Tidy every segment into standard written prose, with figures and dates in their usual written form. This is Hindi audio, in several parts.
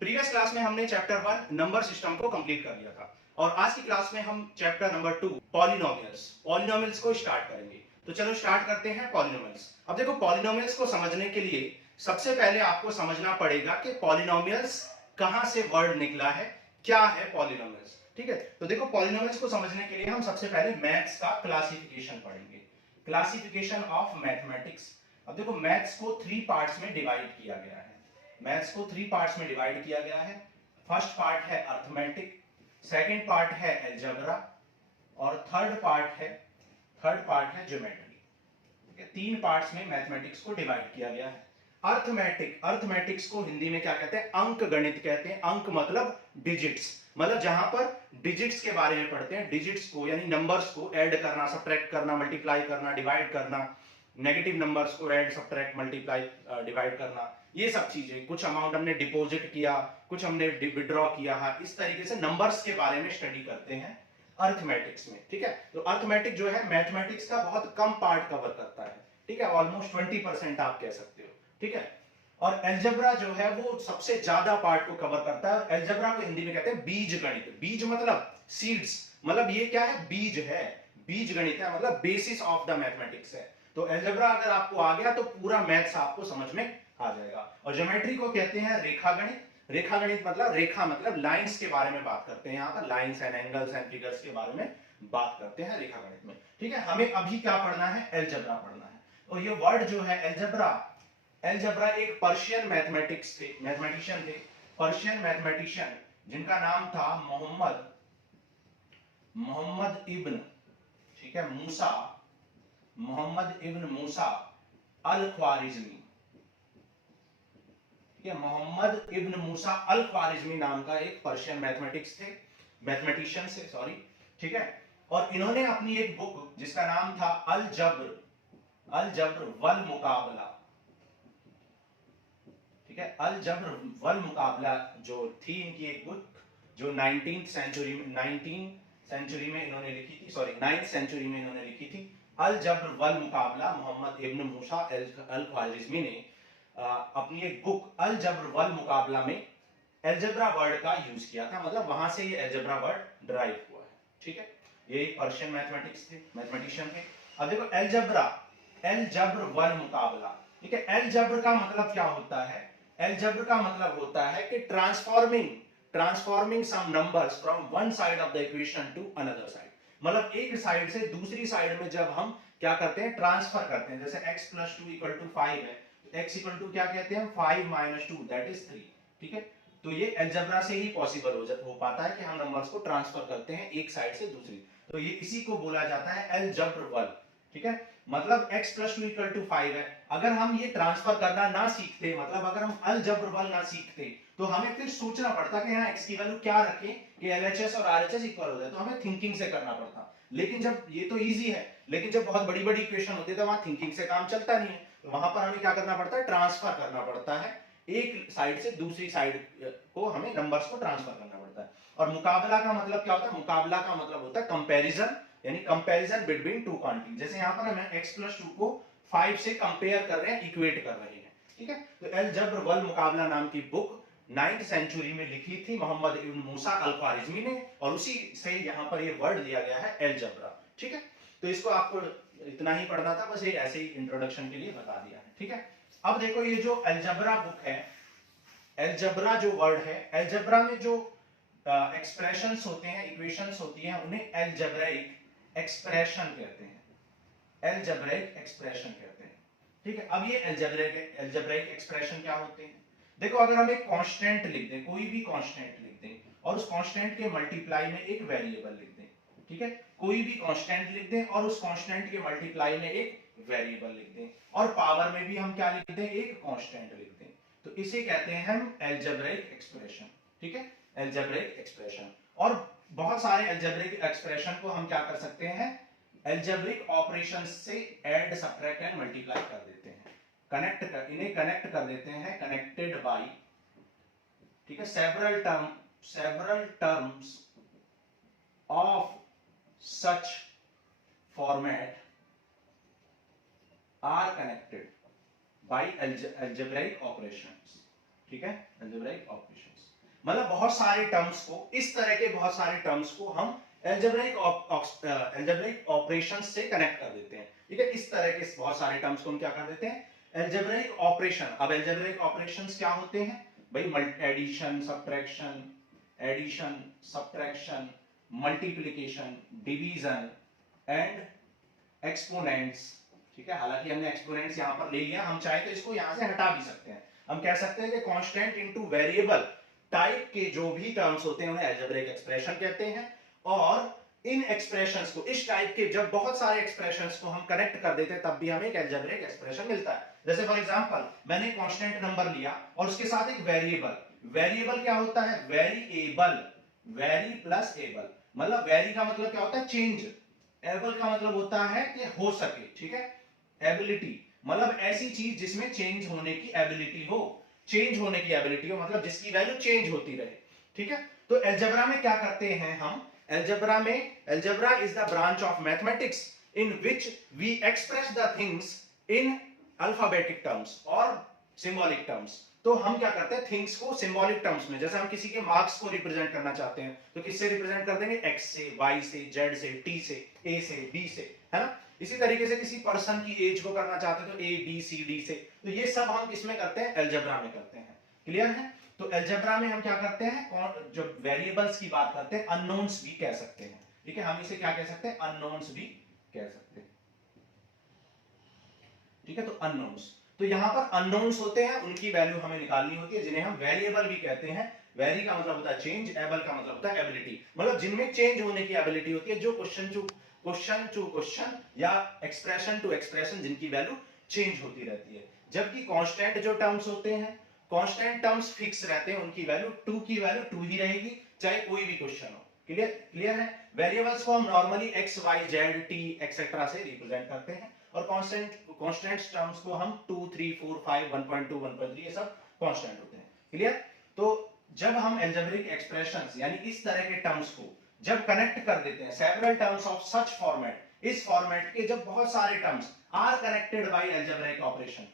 प्रीवियस क्लास में हमने चैप्टर 1 नंबर सिस्टम को कंप्लीट कर लिया था और आज की क्लास में हम चैप्टर नंबर 2 पॉलिनोमियल्स को स्टार्ट करेंगे। तो चलो स्टार्ट करते हैं पॉलिनोमियल्स। अब देखो पॉलिनोमियल्स को समझने के लिए सबसे पहले आपको समझना पड़ेगा कि पॉलिनोमियल्स कहां से वर्ड निकला है, क्या है पॉलिनोमियल्स। ठीक है, तो देखो पॉलिनोमियल्स को समझने के लिए हम सबसे पहले मैथ्स का क्लासिफिकेशन पढ़ेंगे, क्लासिफिकेशन ऑफ मैथमेटिक्स। अब देखो मैथ्स को 3 पार्ट्स में डिवाइड किया गया है। मैथ्स को 3 पार्ट्स में डिवाइड किया गया है। फर्स्ट पार्ट है अर्थमेटिक, सेकंड पार्ट है अलजेब्रा और थर्ड पार्ट है ज्योमेट्री। 3 पार्ट्स में मैथमेटिक्स को डिवाइड किया गया है। अर्थमेटिक्स को हिंदी में क्या कहते हैं? अंक गणित कहते हैं। अंक मतलब डिजिट्स, मतलब जहां पर डिजिट्स के बारे में पढ़ते हैं, डिजिट्स को यानी नंबर्स को ऐड करना, सब्ट्रैक्ट करना, मल्टीप्लाई करना, डिवाइड करना, नेगेटिव नंबर्स को ऐड, सब्ट्रैक्ट, मल्टीप्लाई, डिवाइड करना, ये सब चीजें। कुछ अमाउंट हमने डिपॉजिट किया, कुछ हमने विड्रॉ किया है, इस तरीके से नंबर्स के बारे में स्टडी करते हैं अर्थमेटिक्स में। ठीक है, तो अर्थमेटिक जो है मैथमेटिक्स का बहुत कम पार्ट कवर करता है। ठीक है, ऑलमोस्ट 20% आप कह सकते हो। ठीक है, और अलजेब्रा जो है वो सबसे ज्यादा पार्ट को कवर करता है। अलजेब्रा को हिंदी में कहते हैं बीज गणित। बीज मतलब सीड्स, मतलब ये क्या है? बीज है, बीज गणित है, मतलब बेसिस ऑफ द मैथमेटिक्स है। तो अलजेब्रा अगर आपको आ गया तो पूरा मैथ्स आपको समझ में आ जाएगा। और ज्योमेट्री को कहते हैं रेखा गणित। रेखा गणित मतलब रेखा मतलब लाइंस के बारे में बात करते हैं। यहाँ पर lines and angles and figures के बारे में बात करते हैं रेखा गणित में। ठीक है, हमें अभी क्या पढ़ना है? अलजेब्रा पढ़ना है। और ये वर्ड जो है अलजेब्रा, अलजेब्रा एक पर्शियन मैथमेटिशियन थे, पर्शियन मैथमेटिशियन जिनका नाम था मोहम्मद इब्न, ठीक है, मूसा, मोहम्मद इब्न मूसा अल ख्वारिज़मी। मोहम्मद इब्न मूसा अल ख्वारिज़मी नाम का एक पर्शियन मैथमेटिशियन से, सॉरी। ठीक है, और इन्होंने अपनी एक बुक जिसका नाम था अल जब्र वल मुकाबला, ठीक है, अल जब्र वल मुकाबला जो थी इनकी एक बुक, जो 19th सेंचुरी में इन्होंने लिखी थी, सॉरी 9th सेंचुरी में इन्होंने लिखी थी। अल जब्र वल मुकाबला, मोहम्मद इब्न मूसा अल ख्वारिज़मी ने अपनी एक बुक अल जब्र वल मुकाबला में अलजेब्रा वर्ड का यूज किया था, मतलब वहां से ये अलजेब्रा वर्ड डिराइव हुआ है। ठीक है, ये पर्शियन मैथमेटिशियन थे। अब देखो अलजब्र वल मुकाबला। ठीक है, अलजब्र का मतलब क्या होता है? अलजब्र का मतलब होता है कि transforming some numbers from one side of the equation to another side. मतलब एक साइड से दूसरी साइड में जब हम क्या करते हैं? ट्रांसफर करते हैं। जैसे x + 2 = 5 है, x = क्या कहते हैं? 5 - 2 दैट इज 3। ठीक है, तो ये अलजेब्रा से ही पॉसिबल हो पाता है कि हम नंबर्स को ट्रांसफर करते हैं एक साइड से दूसरी। तो ये इसी को बोला जाता है अलजब्र वल। ठीक है, मतलब x + 2 = 5 है। अगर हम ये ट्रांसफर करना ना सीखते, मतलब अगर हम अलजब्र वल ना सीखते, तो हमें फिर सोचना पड़ता कि यहाँ x की वैल्यू क्या रखें कि LHS और RHS इक्वल हो जाए। तो हमें थिंकिंग से करना पड़ता। लेकिन जब ये तो इजी है, लेकिन जब बहुत बड़ी बड़ी इक्वेशन होती है तो वहां थिंकिंग से काम चलता नहीं है। तो वहां पर हमें क्या करना पड़ता है? ट्रांसफर करना पड़ता है, एक साइड से दूसरी साइड को हमें नंबर्स को ट्रांसफर करना पड़ता है। और मुकाबला का मतलब क्या होता है? मुकाबला का मतलब होता है कंपैरिजन, यानी कंपैरिजन बिटवीन टू क्वांटिटी। जैसे यहाँ पर हम x + 2 को 5 से कंपेयर कर रहे हैं, इक्वेट कर रहे हैं। ठीक है, तो अलजब्र वल मुकाबला नाम की बुक 9th सेंचुरी में लिखी थी मोहम्मद इब्न मूसा अल ख्वारिज़मी ने, और उसी से यहाँ पर ये वर्ड दिया गया है अलजब्रा। ठीक है, तो इसको आपको इतना ही पढ़ना था, बस ये ऐसे ही इंट्रोडक्शन के लिए बता दिया है। ठीक है, अब देखो ये जो अलजब्रा बुक है, अलजब्रा जो वर्ड है, अलजब्रा में जो एक्सप्रेशंस होते हैं, इक्वेशंस होती हैं, उन्हें अलजेब्राइक एक्सप्रेशन कहते हैं। अलजेब्राइक एक्सप्रेशन कहते हैं। ठीक है, अब ये अलजेब्राइक एक्सप्रेशन क्या होते हैं? देखो अगर हम एक कांस्टेंट लिख दें, कोई भी कांस्टेंट लिख दें, और उस कांस्टेंट के मल्टीप्लाई में एक वेरिएबल लिख दें, ठीक है, कोई भी कांस्टेंट लिख दें और उस कांस्टेंट के मल्टीप्लाई में एक वेरिएबल लिख दें, और पावर में भी हम क्या लिख दें? एक कांस्टेंट लिख दें, तो इसे कहते हैं हम अलजेब्राइक एक्सप्रेशन। ठीक है, अलजेब्रिक एक्सप्रेशन। और बहुत सारे अलजेब्रिक एक्सप्रेशन को हम क्या कर सकते हैं? अलजेब्रिक ऑपरेशंस से ऐड, सब्ट्रैक्ट एंड मल्टीप्लाई कर देते हैं, इन्हें कनेक्ट कर देते हैं, कनेक्टेड बाय, ठीक है, several terms of such format are connected by algebraic operations. ठीक है, अलजेब्रिक ऑपरेशंस। मतलब बहुत सारे टर्म्स को, इस तरह के बहुत सारे टर्म्स को हम एल्जेब्रिक ऑपरेशंस से कनेक्ट कर देते हैं। ठीक है, इस तरह के बहुत सारे टर्म्स को हम क्या कर देते हैं, एल्जेब्रिक ऑपरेशन। अब एल्जेब्रिक ऑपरेशंस क्या होते हैं भाई, addition subtraction, multiplication, division and exponents. ठीक है, हालांकि हमने एक्सपोनेंट्स यहां पर ले लिया, हम चाहे तो इसको यहां से हटा भी सकते हैं। हम कह सकते हैं कि कांस्टेंट इनटू वेरिएबल टाइप के जो भी टर्म्स होते हैं उन्हें अलजेब्रिक एक्सप्रेशन कहते हैं। और इन एक्सप्रेशंस को, इस टाइप के जब बहुत सारे एक्सप्रेशंस को हम कनेक्ट कर देते हैं तब भी हमें एक अलजेब्रिक एक्सप्रेशन मिलता है। जैसे फॉर एग्जांपल मैंने कांस्टेंट नंबर लिया और उसके साथ एक वेरिएबल। वेरिएबल क्या होता है, वेरिएबल, वेरी प्लस एबल, मतलब वेरी का मतलब क्या होता है, चेंज, एबल का मतलब होता है कि हो सके। ठीक है, एबिलिटी मतलब ऐसी चीज जिसमें चेंज होने की एबिलिटी हो, चेंज होने की एबिलिटी हो, मतलब जिसकी वैल्यू चेंज होती रहे। ठीक है, तो अलजेब्रा में क्या करते हैं हम, अलजेब्रा में, algebra is the branch of mathematics in which we express the things in alphabetic terms और सिंबॉलिक टर्म्स। तो हम क्या करते हैं, थिंग्स को सिंबॉलिक टर्म्स में, जैसे हम किसी के मार्क्स को रिप्रेजेंट करना चाहते हैं तो किससे रिप्रेजेंट कर देंगे, एक्स से, वाई से, जेड से, टी से, ए से, बी से, है ना। इसी तरीके से किसी पर्सन की एज को करना चाहते हैं तो ए बी सी डी से। तो ये सब हम किसमें करते हैं, अलजेब्रा में करते हैं। क्लियर है, तो अलजेब्रा में हम क्या करते हैं, जो वेरिएबल्स की बात करते हैं, अननोन्स भी कह सकते हैं। ठीक है, हम इसे क्या कह सकते हैं, अननोन्स भी कह सकते हैं। ठीक है, तो अननोन्स, तो यहां पर अननोन्स होते हैं, उनकी वैल्यू हमें निकालनी होती है, जिन्हें हम वेरिएबल भी कहते हैं। वेरी का मतलब होता है चेंज, एबल का मतलब होता है एबिलिटी, मतलब जिनमें चेंज होने की एबिलिटी होती है, जो क्वेश्चन टू क्वेश्चन या एक्सप्रेशन टू एक्सप्रेशन जिनकी वैल्यू चेंज होती रहती है। जबकि कांस्टेंट जो टर्म्स होते हैं, कांस्टेंट टर्म्स फिक्स रहते हैं, उनकी वैल्यू टू की वैल्यू टू ही रहेगी, चाहे कोई भी क्वेश्चन हो। क्लियर क्लियर है। वेरिएबल्स को हम normally x y z t etcetera से रिप्रेजेंट करते हैं, और कांस्टेंट टर्म्स को हम 2 3 4 5 1.2 1.3 ये सब कांस्टेंट होते हैं। क्लियर, तो जब हम अलजेब्रिक एक्सप्रेशंस यानी इस तरह के टर्म्स को जब कनेक्ट कर देते हैं, several terms of such format, इस फॉर्मेट के जब बहुत सारे terms are connected by algebraic operation,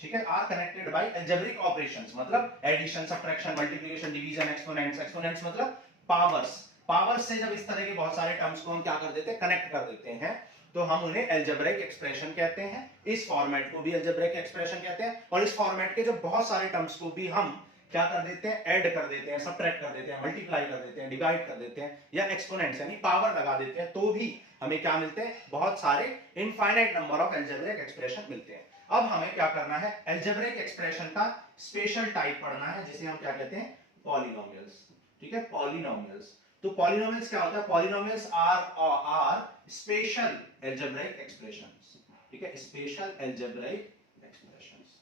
ठीक है, are connected by algebraic operations, मतलब addition subtraction multiplication division exponents, exponents मतलब पावर्स, पावर्स से जब इस तरह के बहुत सारे टर्म्स को हम क्या कर देते हैं, कनेक्ट कर देते हैं, तो हम उन्हें अलजेब्रिक एक्सप्रेशन कहते हैं। इस फॉर्मेट को भी अलजेब्रिक एक्सप्रेशन कहते हैं, और इस फॉर्मेट के जो बहुत सारे टर्म्स को भी हम क्या कर देते हैं, ऐड कर देते हैं, सब्ट्रैक्ट कर देते हैं, मल्टीप्लाई कर देते हैं, डिवाइड कर देते हैं, या एक्सपोनेंट्स यानी पावर लगा देते हैं, तो भी हमें क्या मिलते हैं, बहुत सारे infinite number of algebraic expression मिलते हैं। अब हमें क्या करना है, अलजेब्रिक एक्सप्रेशन का स्पेशल टाइप पढ़ना है, जिसे हम क्या कहते हैं, पॉलिनोमियल्स। ठीक है, पॉलिनोमियल्स। तो पॉलिनोमियल्स क्या होता है, polynomials are special algebraic expressions. ठीक है, स्पेशल अलजेब्रिक एक्सप्रेशंस,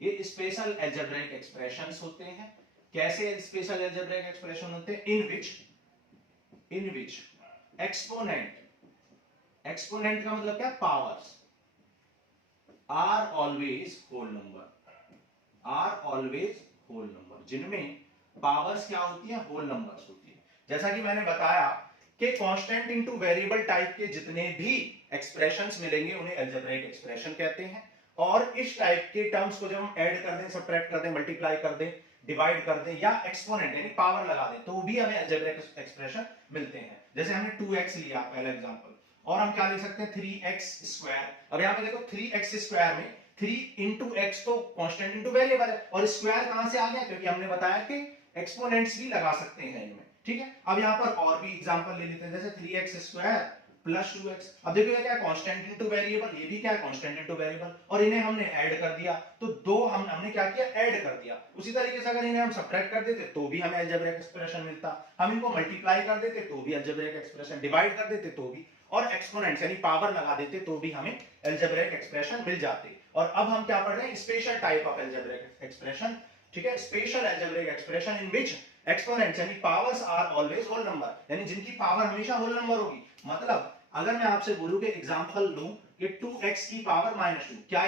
ये स्पेशल अलजेब्रिक एक्सप्रेशंस होते हैं। कैसे स्पेशल अलजेब्रिक एक्सप्रेशन होते हैं, इन विच एक्सपोनेंट, एक्सपोनेंट का मतलब क्या, powers, are always whole number, are always whole number, जिनमें पावर्स क्या होती है, होल नंबर्स होती है। जैसा कि मैंने बताया कि कांस्टेंट इनटू वेरिएबल टाइप के जितने भी एक्सप्रेशंस मिलेंगे उन्हें अलजेब्रिक एक्सप्रेशन कहते हैं। और इस टाइप के टर्म्स को जब हम ऐड कर दें, सब्ट्रैक्ट कर दें, मल्टीप्लाई कर दें, डिवाइड कर दें, या एक्सपोनेंट यानी पावर लगा दें, तो भी हमें अलजेब्रिक एक्सप्रेशन मिलते हैं। जैसे हमने 2x लिया पहला एग्जांपल, और हम क्या लिख सकते हैं, 3x स्क्वायर। अब यहां पे देखो 3x स्क्वायर में 3 इंटू एक्स तो कांस्टेंट इंटू वेरिएबल है, और स्क्वायर कहां से आ गया, क्योंकि हमने बताया कि एक्सपोनेंट्स भी लगा सकते हैं इनमें। ठीक है, अब यहां पर और भी एग्जांपल ले लेते हैं, जैसे 3x स्क्वायर प्लस 2x। अब देखो ये क्या है, कांस्टेंट इनटू वेरिएबल, ये भी क्या है, कांस्टेंट इनटू वेरिएबल, और इन्हें हमने ऐड कर दिया, तो दो हमने क्या किया, ऐड कर दिया। उसी तरीके से अगर इन्हें हम सब्ट्रैक्ट कर देते तो भी हमें अलजेब्रिक एक्सप्रेशन मिलता, हम इनको मल्टीप्लाई कर देते तो भी अलजेब्रिक एक्सप्रेशन, डिवाइड कर देते तो भी, और एक्सपोनेंट्स यानी पावर लगा देते तो भी हमें अलजेब्रिक एक्सप्रेशन मिल जाते। और अब हम क्या पढ़ रहे हैं, special type of algebraic expression. ठीक है, special algebraic expression in which exponents यानी powers are always whole number, यानी जिनकी पावर हमेशा होल नंबर होगी। मतलब अगर मैं आपसे बोलूं कि एग्जांपल लूं कि 2x की पावर -2, क्या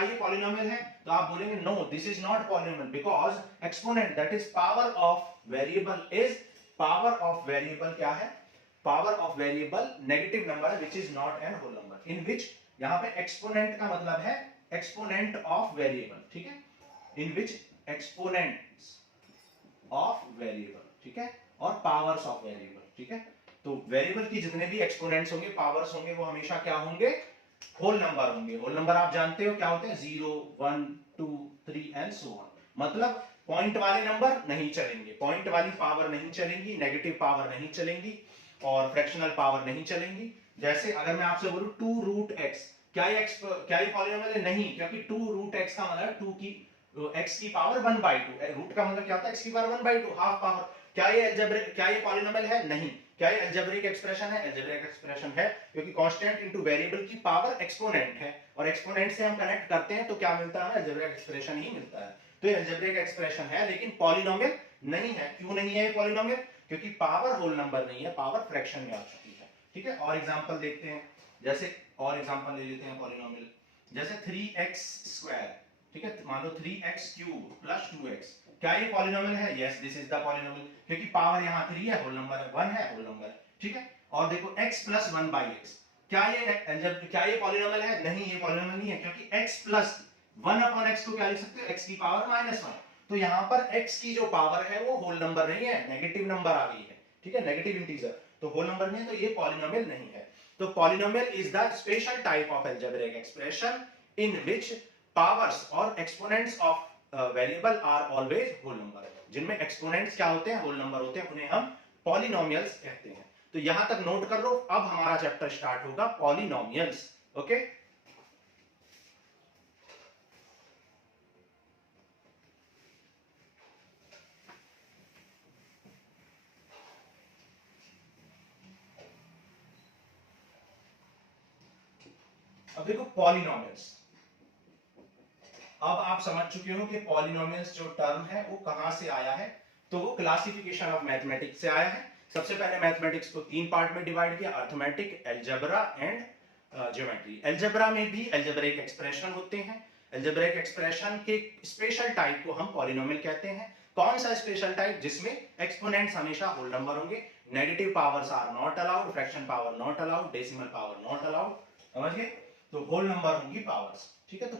ये पॉलिनोमियल है, तो आप बोलेंगे no this is not polynomial, because exponent that is power of variable is, power of variable क्या है, power of variable negative number है, which is not an whole number, in which, यहां पे एक्सपोनेंट का मतलब है एक्सपोनेंट ऑफ वेरिएबल। ठीक है, इन विच एक्सपोनेंट्स ऑफ वेरिएबल, ठीक है, और पावर्स ऑफ वेरिएबल, ठीक है। तो वेरिएबल की जितने भी एक्सपोनेंट्स होंगे, पावर्स होंगे, वो हमेशा क्या होंगे, होल नंबर होंगे। होल नंबर आप जानते हो क्या होते हैं, 0 1 2 3 एंड सो ऑन। मतलब पॉइंट वाले नंबर नहीं चलेंगे, पॉइंट वाली पावर नहीं चलेंगी, नेगेटिव पावर नहीं चलेंगी, और फ्रैक्शनल पावर नहीं चलेंगी। जैसे अगर मैं आपसे बोलूं 2√x, क्या ये पॉलिनोमियल है? नहीं, क्योंकि 2√x का मतलब 2 की x की पावर 1/2, रूट का मतलब क्या होता है, x की पावर 1/2, हाफ पावर। क्या ये पॉलिनोमियल है? नहीं। क्या ये अलजेब्रिक एक्सप्रेशन है? अलजेब्रिक एक्सप्रेशन है, क्योंकि कांस्टेंट इनटू वेरिएबल की पावर एक्सपोनेंट है, और एक्सपोनेंट से हम कनेक्ट करते हैं तो क्या मिलता है, अलजेब्रिक एक्सप्रेशन ही मिलता है। तो ये अलजेब्रिक एक्सप्रेशन है, लेकिन पॉलिनोमियल नहीं है। क्यों नहीं है ये पॉलिनोमियल? क्योंकि पावर होल नंबर नहीं है, पावर फ्रैक्शन में आ चुकी है, ठीक है। और एग्जांपल देखते हैं, जैसे और एग्जांपल ले लेते हैं पॉलिनोमियल, जैसे 3x², ठीक है, मान लो 3x³ + 2x, क्या ये पॉलिनोमियल है? Yes, this is the polynomial, क्योंकि पावर यहाँ 3 है, होल नंबर है, 1 है, होल नंबर है, ठीक है। और देखो x + 1/x, क्या ये पॉलिनोमियल है? नहीं, ये पॉलिनोमियल नहीं है, क्योंकि x + 1/x को क्या लिख सकते हो, x की पावर -1। तो यहाँ पर x की जो पावर है वो होल नंबर नहीं है, नेगेटिव नंबर आ गई है, ठीक है, नेगेटिव इंटीजर, तो होल नंबर नहीं है, तो ये पॉलिनोमियल नहीं है। तो polynomial is the special type of algebraic expression in which powers और exponents of variable are always whole number, जिनमें एक्सपोनेंट्स क्या होते हैं, होल नंबर होते हैं, उन्हें हम पॉलिनोमियल्स कहते हैं। तो यहां तक नोट कर लो। अब हमारा चैप्टर स्टार्ट होगा पॉलिनोमियल्स, ओके। अब देखो पॉलिनोमियल्स, अब आप समझ चुके हो कि पॉलिनोमियल्स जो टर्म है वो कहां से आया है। तो वो क्लासिफिकेशन ऑफ मैथमेटिक्स से आया है। सबसे पहले मैथमेटिक्स को 3 पार्ट में डिवाइड किया, arithmetic, algebra and geometry. Algebra में भी अलजेब्रिक एक्सप्रेशन होते हैं। अलजेब्रिक एक्सप्रेशन के स्पेशल टाइप को हम पॉलिनोमियल कहते हैं। कौन सा स्पेशल टाइप? जिसमें एक्सपोनेंट्स हमेशा होल नंबर होंगे, negative powers are not allowed, fraction power not allowed, decimal power not allowed, समझ गए। तो होल नंबर होंगी पावर्स, ठीक है। तो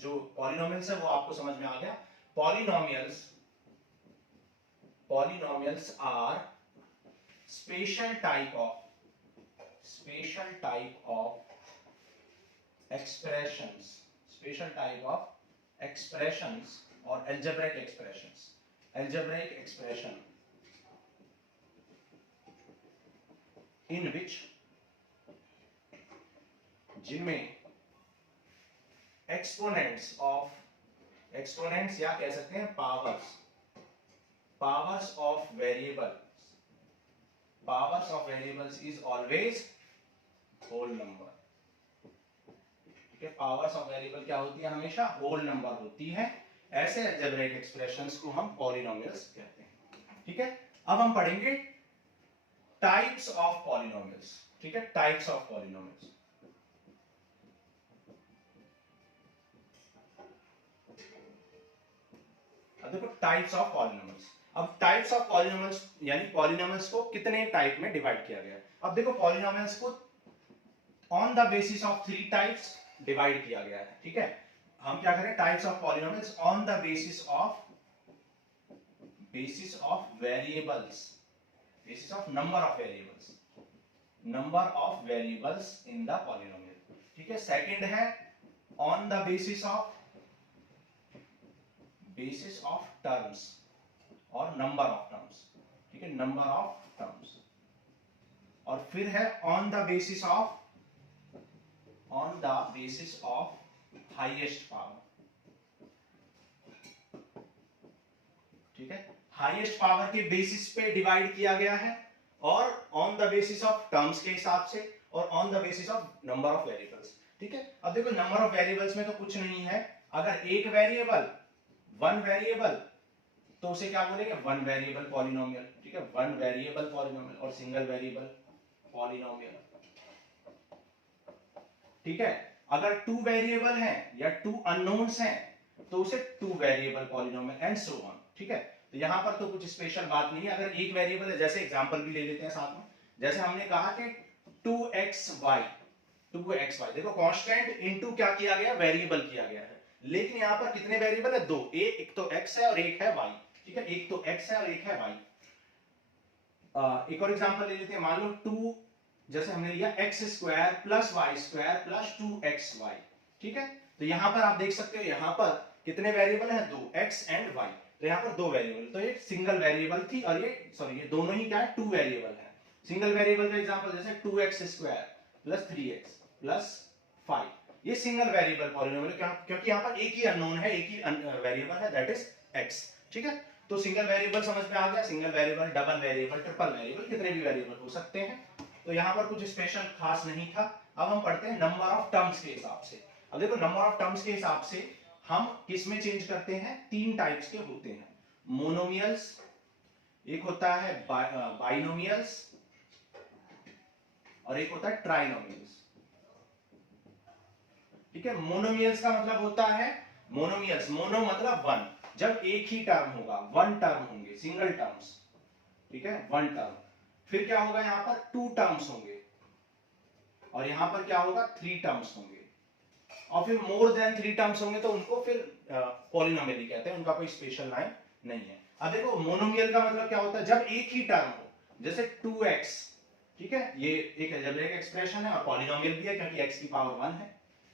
जो पॉलिनोमियल्स है वो आपको समझ में आ गया। Polynomials polynomials are special type of expressions, special type of expressions or algebraic expression in which, जिनमें exponents या कह सकते हैं powers of variables is always whole number, powers of variable क्या होती है? हमेशा होल नंबर होती है। ऐसे अलजेब्रिक एक्सप्रेशंस को हम पॉलिनोमियल्स कहते हैं, ठीक है। अब हम पढ़ेंगे टाइप्स ऑफ पॉलिनोमियल्स, ठीक है, टाइप्स ऑफ पॉलिनोमियल्स। अब देखो टाइप्स ऑफ पॉलिनोमियल्स। अब टाइप्स ऑफ पॉलिनोमियल्स यानी पॉलिनोमियल्स को कितने टाइप में डिवाइड किया गया है। अब देखो पॉलिनोमियल्स को on the basis of 3 types divide किया गया है, ठीक है। हम क्या करें, types of polynomials on the basis of variables, basis of number of variables in the polynomial, ठीक है। सेकंड है on the basis of terms और नंबर ऑफ टर्म्स, ठीक है, नंबर ऑफ टर्म्स। और फिर है on the basis of highest power, ठीक है। हाईएस्ट पावर के बेसिस पे डिवाइड किया गया है, और on the basis of terms के हिसाब से, और on the basis of number of variables, ठीक है। अब देखो नंबर ऑफ वेरिएबल्स में तो कुछ नहीं है। अगर एक वेरिएबल, वन वेरिएबल, तो उसे क्या बोलेंगे, वन वेरिएबल पॉलिनोमियल, ठीक है, वन वेरिएबल पॉलिनोमियल। और सिंगल वेरिएबल पॉलिनोमियल, ठीक है। अगर 2 वेरिएबल हैं या 2 अननोन्स हैं तो उसे 2 variable polynomial and so on, ठीक है। तो यहां पर तो कुछ स्पेशल बात नहीं है। अगर एक वेरिएबल है, जैसे एग्जांपल भी ले लेते हैं साथ में, जैसे हमने कहा कि 2xy, देखो कांस्टेंट इनटू क्या किया गया, वेरिएबल किया गया है। लेकिन यहां पर कितने वेरिएबल है? 2, एक तो x है और एक है y। ठीक है, एक तो x है और एक है y। एक और एग्जांपल ले लेते हैं, मान लो 2, जैसे हमने लिया x square plus y square plus 2xy। ठीक है, तो यहां पर आप देख सकते हो यहां पर कितने वेरिएबल हैं, दो, x एंड y। तो यहां पर दो वेरिएबल, तो ये सिंगल वेरिएबल थी और ये सॉरी ये दोनों ही क्या है, टू वेरिएबल है। सिंगल वेरिएबल का एग्जांपल जैसे 2x square plus 3x plus 5, ये सिंगल वेरिएबल पॉलिनोमियल क्योंकि यहां पर एक ही अननोन है, एक ही वेरिएबल है, दैट इज x। ठीक है, तो सिंगल वेरिएबल समझ में आ गया, single variable, double variable, triple variable, कितने भी वेरिएबल हो सकते हैं। तो यहां पर कुछ स्पेशल खास नहीं था। अब हम पढ़ते हैं नंबर ऑफ टर्म्स के हिसाब से। अब देखो नंबर ऑफ टर्म्स के हिसाब से हम किस में चेंज करते हैं, तीन टाइप्स के होते हैं, मोनोमियल्स, एक होता है बाइनोमियल्स और एक होता है ट्राइनोमियल्स। ठीक है, मोनोमियल्स का मतलब होता है, मोनोमियल्स, मोनो मतलब वन, जब एक ही टर्म होगा, वन टर्म होंगे, सिंगल टर्म्स। ठीक है, वन टर्म। फिर क्या होगा, यहां पर टू टर्म्स होंगे और यहां पर क्या होगा, थ्री टर्म्स होंगे। और फिर मोर देन थ्री टर्म्स होंगे तो उनको फिर पॉलिनोमियल ही कहते हैं, उनका कोई स्पेशल नाम नहीं है। अब देखो मोनोमियल का मतलब क्या होता है, जब एक ही टर्म हो, जैसे 2x। ठीक है, ये एक अलजेब्रिक एक्सप्रेशन है और पॉलिनोमियल भी है क्योंकि x की पावर 1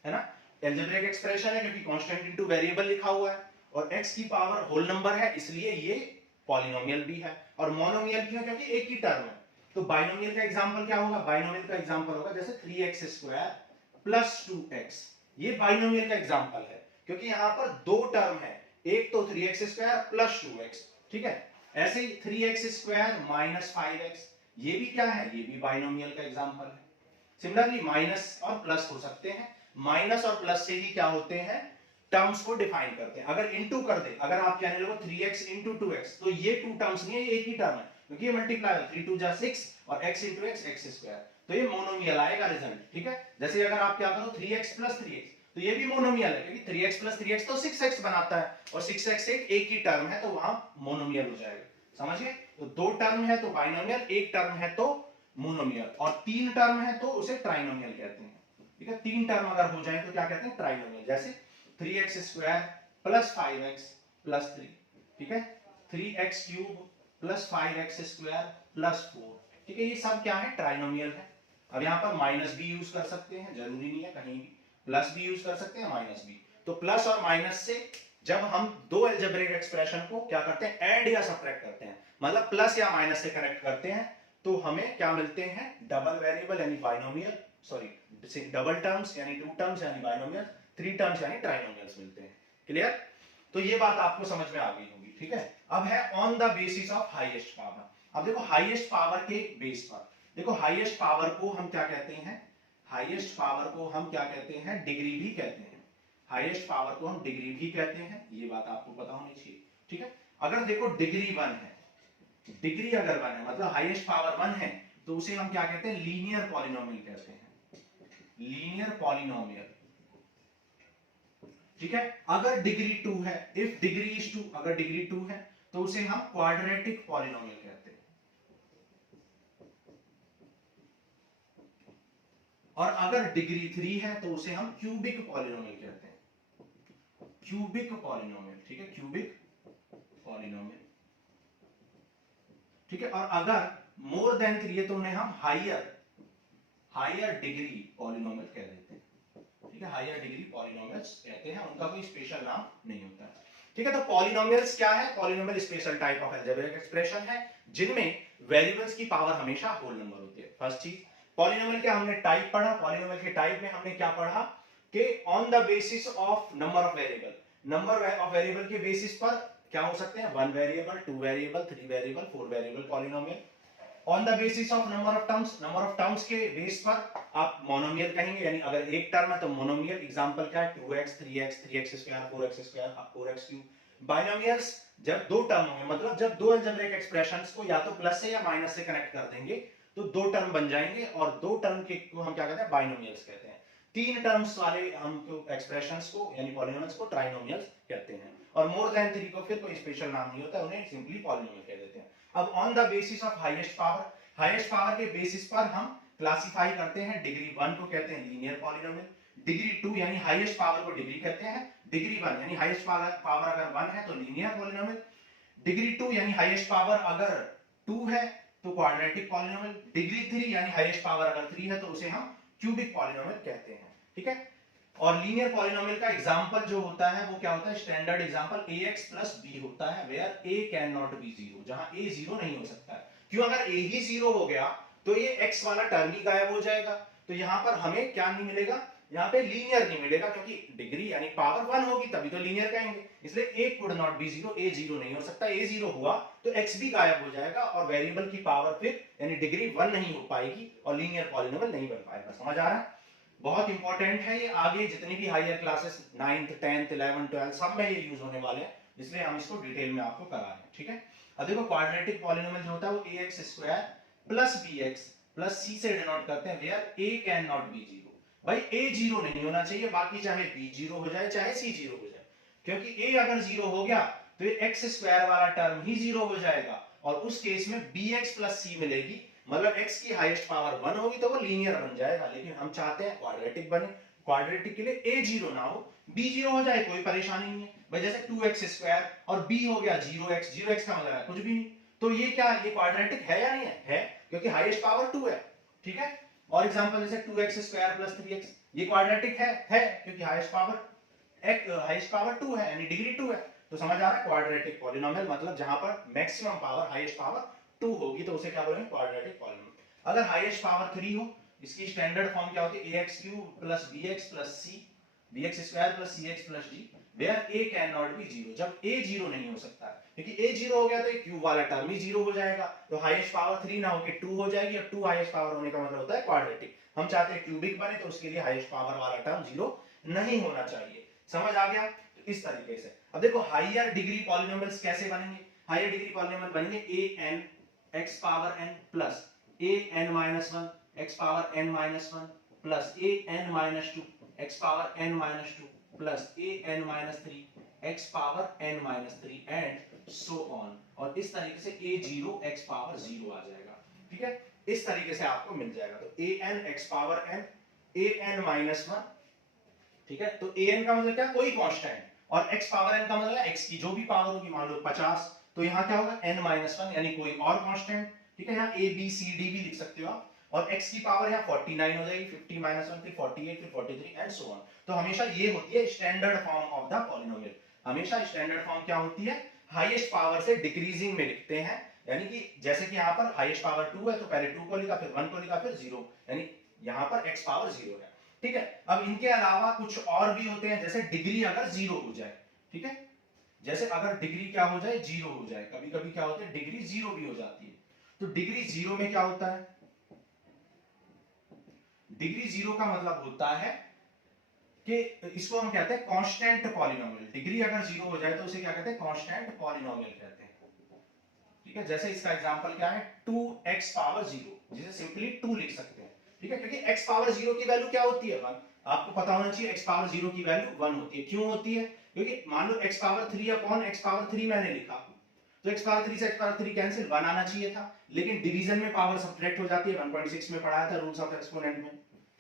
है ना। अलजेब्रिक एक्सप्रेशन है क्योंकि कांस्टेंट इनटू वेरिएबल लिखा हुआ है, और x की पावर होल नंबर है इसलिए ये पॉलिनोमियल भी है। और मोनोमियल क्यों, क्योंकि एक ही टर्म है। तो बाइनोमियल का एग्जांपल क्या होगा, बाइनोमियल का एग्जांपल होगा जैसे 3x स्क्वायर प्लस 2x, ये बाइनोमियल का एग्जांपल है क्योंकि यहां पर दो टर्म है, एक तो 3x स्क्वायर प्लस 2x। ठीक है, ऐसे ही 3x स्क्वायर माइनस 5x, ये भी क्या है, ये भी बाइनोमियल का एग्जांपल है। सिमिलरली माइनस और प्लस हो सकते हैं, माइनस और प्लस से ही क्या होते हैं, टर्म्स को डिफाइन करते हैं। अगर इनटू कर दे, अगर आप कहने लगो 3x into 2x, तो ये टू टर्म्स नहीं है, ये एक ही टर्म है क्योंकि ये मल्टीप्लाई है, 3 2 जा 6 और x into x x square, तो ये मोनोमियल आएगा रिजल्ट। ठीक है, जैसे अगर आप क्या करो 3x plus 3x, तो ये भी मोनोमियल है क्योंकि 3x plus 3x तो 6x बनाता है और 6x एक ही टर्म है तो वहां मोनोमियल हो जाएगा। समझ गए, तो दो टर्म है तो बाइनोमियल, एक टर्म है तो मोनोमियल, और तीन टर्म है तो उसे ट्राइनोमियल कहते हैं। ठीक है, तीन टर्म अगर हो जाए तो क्या कहते हैं, ट्राइनोमियल। जैसे 3x square plus 5x plus 3, ठीक है, 3x cube plus 5x square plus 4। ठीक है, ये सब क्या है, ट्राइनोमियल है। अब यहाँ पर माइनस भी यूज कर सकते हैं, जरूरी नहीं है कहीं भी, प्लस भी यूज कर सकते हैं, माइनस भी। तो प्लस और माइनस से जब हम दो अलजेब्रिक एक्सप्रेशन को क्या करते हैं, ऐड या सब्ट्रैक्ट करते हैं, मतलब प्लस या माइनस से कनेक्ट करते हैं, तो हमें क्या मिलते हैं, डबल वेरिएबल यानी बाइनोमियल, सॉरी डबल टर्म्स यानी टू टर्म्स यानी बाइनोमियल, थ्री टर्म्स यानी ट्राइनोमियल्स मिलते हैं। क्लियर, तो ये बात आपको समझ में आ गई होगी। ठीक है, अब है on the basis of highest power. अब देखो हाईएस्ट पावर के बेस पर, देखो हाईएस्ट पावर को हम क्या कहते हैं, हाईएस्ट पावर को हम क्या कहते हैं, डिग्री भी कहते हैं। हाईएस्ट पावर को हम डिग्री भी कहते हैं, ये बात आपको पता होनी चाहिए। ठीक है, अगर देखो डिग्री 1 है, डिग्री अगर 1 है मतलब हाईएस्ट पावर 1 है, तो उसे हम क्या कहते हैं, लीनियर पॉलिनोमियल कहते हैं, लीनियर पॉलिनोमियल। ठीक है, अगर डिग्री 2 है, इफ डिग्री इज 2, अगर डिग्री 2 है तो उसे हम क्वाड्रेटिक पॉलिनोमियल कहते हैं। और अगर डिग्री 3 है तो उसे हम क्यूबिक पॉलिनोमियल कहते हैं, क्यूबिक पॉलिनोमियल। ठीक है, क्यूबिक पॉलिनोमियल। ठीक है, और अगर मोर देन 3 है तो उन्हें हम हायर डिग्री पॉलिनोमियल कह देते हैं। ठीक है, हायर डिग्री पॉलिनोमियल्स कहते हैं, उनका कोई स्पेशल नाम नहीं होता है। ठीक है, तो पॉलिनोमियल्स क्या है, polynomial special type of algebraic expression है जिनमें वेरिएबल्स की पावर हमेशा होल नंबर होती है। फर्स्ट चीज, पॉलिनोमियल के हमने टाइप पढ़ा, पॉलिनोमियल के टाइप में हमने क्या पढ़ा कि on the basis of number of variable, number of variable के बेसिस पर क्या हो सकते हैं, 1 variable, 2 variable, 3 variable, 4 variable polynomial. On the basis of number of terms, number of terms के बेस पर आप मोनोमियल कहेंगे, यानी अगर एक टर्म है तो मोनोमियल। एग्जांपल क्या है, 2x 3x 3x square 4x square 4x cube. Binomials जब दो टर्म होंगे, मतलब जब दो अलजेब्रिक एक्सप्रेशंस को या तो प्लस से या माइनस से कनेक्ट कर देंगे तो दो टर्म बन जाएंगे, और दो टर्म के को हम क्या कहते हैं, बाइनोमियल्स कहते हैं। तीन टर्म्स वाले हम एक्सप्रेशंस को यानी पॉलिनोमियल्स को ट्राइनोमियल्स कहते हैं, और मोर देन 3 को फिर कोई स्पेशल नाम नहीं होता, उन्हें सिंपली पॉलिनोमियल कह देते हैं। अब on the basis of highest power, highest power के बेसिस पर हम क्लासिफाई करते हैं। डिग्री 1 को कहते हैं लीनियर पॉलिनोमियल, डिग्री 2 यानी हाईएस्ट पावर को डिग्री कहते हैं, डिग्री 1 यानी हाईएस्ट पावर अगर 1 है तो लीनियर पॉलिनोमियल, डिग्री 2 यानी हाईएस्ट पावर अगर 2 है तो क्वाड्रेटिक पॉलिनोमियल, डिग्री 3 यानी हाईएस्ट पावर अगर 3 है तो उसे हम क्यूबिक पॉलिनोमियल कहते हैं, ठीक है। और लीनियर पॉलिनोमियल का एग्जांपल जो होता है वो क्या होता है, standard example ax plus b होता है, where a can not be zero, जहां a जीरो नहीं हो सकता है। क्यों, अगर a ही जीरो हो गया तो ये x वाला टर्म ही गायब हो जाएगा, तो यहां पर हमें क्या नहीं मिलेगा, यहाँ पे लीनियर नहीं मिलेगा, क्योंकि डिग्री यानी पावर 1 होगी तभी तो लीनियर कहेंगे, इसलिए a could not be zero, a zero नहीं हो सकता, a जीरो हुआ तो x भी गायब हो जाएगा और वेरिएबल की पावर फिर यानी डिग्री 1 नहीं हो पाएगी और लीनियर पॉलिनोमियल नहीं बन पाएगा। समझ आ रहा है, बहुत इंपॉर्टेंट है ये, आगे जितनी भी higher classes 9th 10th 11th 12th सब में ये यूज होने वाले हैं, इसलिए हम इसको डिटेल में आपको करा रहे हैं, ठीक है। अब देखो क्वाड्रेटिक पॉलिनोमियल जो होता है वो ax square plus bx plus c से डिनोट करते हैं, where a can not be zero. भाई a जीरो नहीं होना चाहिए, बाकी चाहे b जीरो हो जाए चाहे c जीरो हो जाए, क्योंकि a अगर जीरो हो गया तो ये x स्क्वायर वाला टर्म ही जीरो हो जाएगा और उस केस में bx प्लस c मिलेगी, मतलब x की हाईएस्ट पावर 1 होगी तो वो लीनियर बन जाएगा, लेकिन हम चाहते हैं क्वाड्रेटिक बने, क्वाड्रेटिक के लिए a जीरो ना हो b जीरो हो जाए कोई परेशानी नहीं है। भाई जैसे 2x स्क्वायर और b हो गया 0x, 0x का मतलब है कुछ भी नहीं, तो ये क्या, ये क्वाड्रेटिक है या नहीं है, है, क्योंकि हाईएस्ट पावर 2 है, ठीक है। और एग्जांपल जैसे 2x स्क्वायर प्लस 3x, ये क्वाड्रेटिक है क्योंकि हाईएस्ट पावर 2 है यानी डिग्री 2 है, तो समझ आ रहा है, क्वाड्रेटिक पॉलिनोमियल मतलब जहां पर मैक्सिमम पावर हाईएस्ट पावर 2 होगी तो उसे क्या बोलेंगे, क्वाड्रेटिक पॉलिनोमियल। अगर हाईएस्ट पावर 3 हो, इसकी स्टैंडर्ड फॉर्म क्या होती है, ax cube plus bx plus c, bx square plus cx plus d, where a can not be zero, जब a जीरो नहीं हो सकता, क्योंकि a जीरो हो गया तो क्यूब वाला टर्म ही जीरो हो जाएगा, तो हाईएस्ट पावर 3 ना होके 2 हो जाएगी, अब 2 हाईएस्ट पावर होने का मतलब होता है क्वाड्रेटिक, हम चाहते हैं क्यूबिक बने तो उसके लिए हाईएस्ट पावर वाला टर्म जीरो नहीं होना चाहिए। समझ आ गया, तो इस तरीके से। अब देखो हायर डिग्री पॉलिनोमियल्स कैसे बनेंगे, हायर डिग्री पॉलिनोमियल बनेंगे a n x power n plus a n minus 1 x power n minus 1 plus a n minus 2 x power n minus 2 plus a n minus 3 x power n minus 3 and so on, और इस तरीके से a जीरो x पावर 0 आ जाएगा, ठीक है, इस तरीके से आपको मिल जाएगा। तो a n x power n a n minus 1, ठीक है, तो a n का मतलब क्या, कोई कांस्टेंट, और x पावर n का मतलब x की जो भी पावर होगी, मान लो 50, तो यहाँ क्या होगा n माइनस 1 यानी कोई और कांस्टेंट, ठीक है, यहाँ a b c d भी लिख सकते हो आप, और x की पावर यहाँ 49 हो जाएगी, 50 माइनस 1 फिर 48 फिर 43 एंड सो ऑन। तो हमेशा ये होती है standard form of the polynomial, हमेशा स्टैंडर्ड फॉर्म क्या होती है, हाईएस्ट पावर से डिक्रीजिंग में लिखते हैं, यानी कि जैसे कि यहाँ पर हाईएस्ट पावर 2 है तो पहले 2 को लिखा फिर 1 को लिखा फिर 0, यानी यहाँ पर x पावर 0 है, ठीक है। अब इनके अलावा कुछ और भी होते हैं, जैसे डिग्री अगर 0 हो जाए, ठीक है, जैसे अगर डिग्री क्या हो जाए, 0 हो जाए, कभी कभी क्या होता है डिग्री 0 भी हो जाती है, तो डिग्री 0 में क्या होता है, डिग्री 0 का मतलब होता है कि इसको हम कहते हैं कांस्टेंट पॉलिनोमियल, डिग्री अगर 0 हो जाए तो उसे क्या कहते हैं, कांस्टेंट पॉलिनोमियल कहते हैं, ठीक है। जैसे इसका एग्जांपल क्या है, 2x पावर 0, जिसे सिंपली 2 लिख सकते हैं, ठीक है, क्योंकि x पावर 0 की वैल्यू क्या होती है 1, आपको पता होना चाहिए x पावर 0 की वैल्यू 1 होती है, क्यों होती है, क्योंकि मान लो x power 3 upon x power 3 मैंने लिखा, तो x पावर 3 से x पावर 3 कैंसिल, 1 आना चाहिए था, लेकिन डिवीजन में पावर सब्ट्रैक्ट हो जाती है, 1.6 में पढ़ाया था रूल्स ऑफ एक्सपोनेंट में,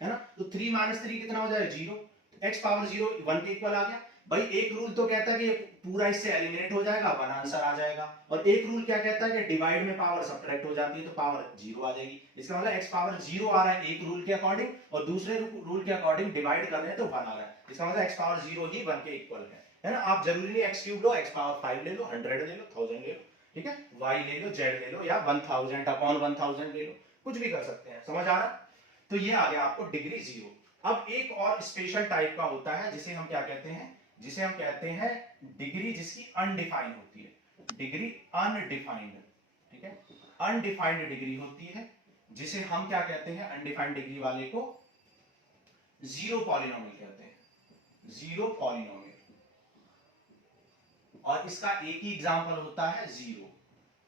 है ना, तो 3 माइनस 3 कितना हो जाएगा 0, तो x पावर 0 1 के इक्वल आ गया। भाई एक रूल तो कहता है कि पूरा इससे एलिमिनेट हो जाएगा, 1 आंसर आ जाएगा, और एक रूल क्या कहता है कि डिवाइड में पावर सब्ट्रैक्ट हो जाती है तो पावर 0 आ जाएगी, इसका मतलब x पावर 0 आ रहा है एक रूल के अकॉर्डिंग, और दूसरे रूल के अकॉर्डिंग डिवाइड कर रहे हैं तो 1 आ रहा है, इसका मतलब x पावर 0 ही 1 के इक्वल है ना। आप जरूरी नहीं x क्यूब लो, x पावर 5 ले लो, 100 ले लो, 1000 ले लो, ठीक है, y ले लो, z ले लो, या 1000 अपॉन 1000 ले लो, कुछ भी कर सकते हैं, समझ आ रहा है। तो ये आ गया आपको डिग्री 0। अब एक और स्पेशल टाइप का होता है जिसे हम क्या कहते हैं, जिसे हम कहते हैं डिग्री जिसकी अनडिफाइंड होती है, डिग्री अनडिफाइंड, ठीक है, अनडिफाइंड डिग्री होती है, जिसे हम क्या कहते हैं, अनडिफाइंड डिग्री वाले को जीरो पॉलिनोमियल कहते हैं, जीरो पॉलिनोमियल, और इसका एक ही एग्जांपल होता है जीरो,